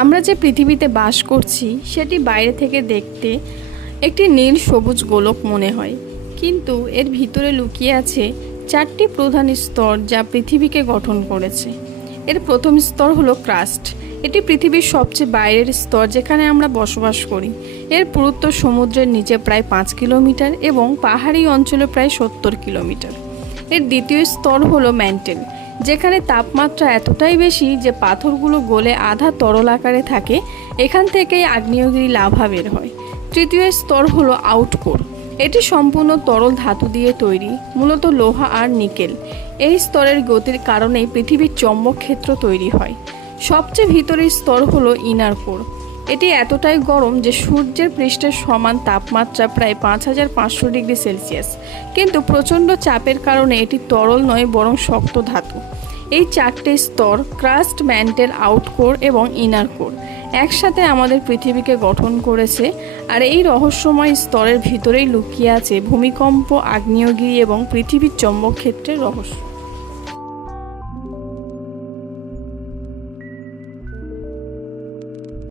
আমরা যে পৃথিবীতে বাস করছি সেটি বাইরে থেকে দেখতে একটি নীল সবুজ গোলক মনে হয়, কিন্তু এর ভিতরে লুকিয়ে আছে চারটি প্রধান স্তর যা পৃথিবীকে গঠন করেছে। এর প্রথম স্তর হলো ক্রাস্ট। এটি পৃথিবীর সবচেয়ে বাইরের স্তর যেখানে আমরা বসবাস করি। এর পুরুত্ব সমুদ্রের নিচে প্রায় 5 কিলোমিটার এবং পাহাড়ি অঞ্চলে প্রায় 70 কিলোমিটার। এর দ্বিতীয় স্তর হলো ম্যান্টেল, যেখানে তাপমাত্রা এতটাই বেশি যে পাথরগুলো গলে আধা তরল আকারে থাকে। এখান থেকেই আগ্নেয়গিরি লাভা বের হয়। তৃতীয় স্তর হলো আউটকোর। এটি সম্পূর্ণ তরল ধাতু দিয়ে তৈরি, মূলত লোহা আর নিকেল। এই স্তরের গতির কারণেই পৃথিবীর চৌম্বক ক্ষেত্র তৈরি হয়। সবচেয়ে ভিতরের স্তর হলো ইনার কোর। এটি এতটাই গরম যে সূর্যের পৃষ্ঠের সমান তাপমাত্রা প্রায় 5500 ডিগ্রি সেলসিয়াস, কিন্তু প্রচণ্ড চাপের কারণে এটি তরল নয় বরং শক্ত ধাতু। এই চারটে স্তর ক্রাস্ট, ম্যান্টেল, আউটকোর এবং ইনার কোর একসাথে আমাদের পৃথিবীকে গঠন করেছে। আর এই রহস্যময় স্তরের ভিতরেই লুকিয়ে আছে ভূমিকম্প, আগ্নেয়গিরি এবং পৃথিবীর চৌম্বক ক্ষেত্রের রহস্য।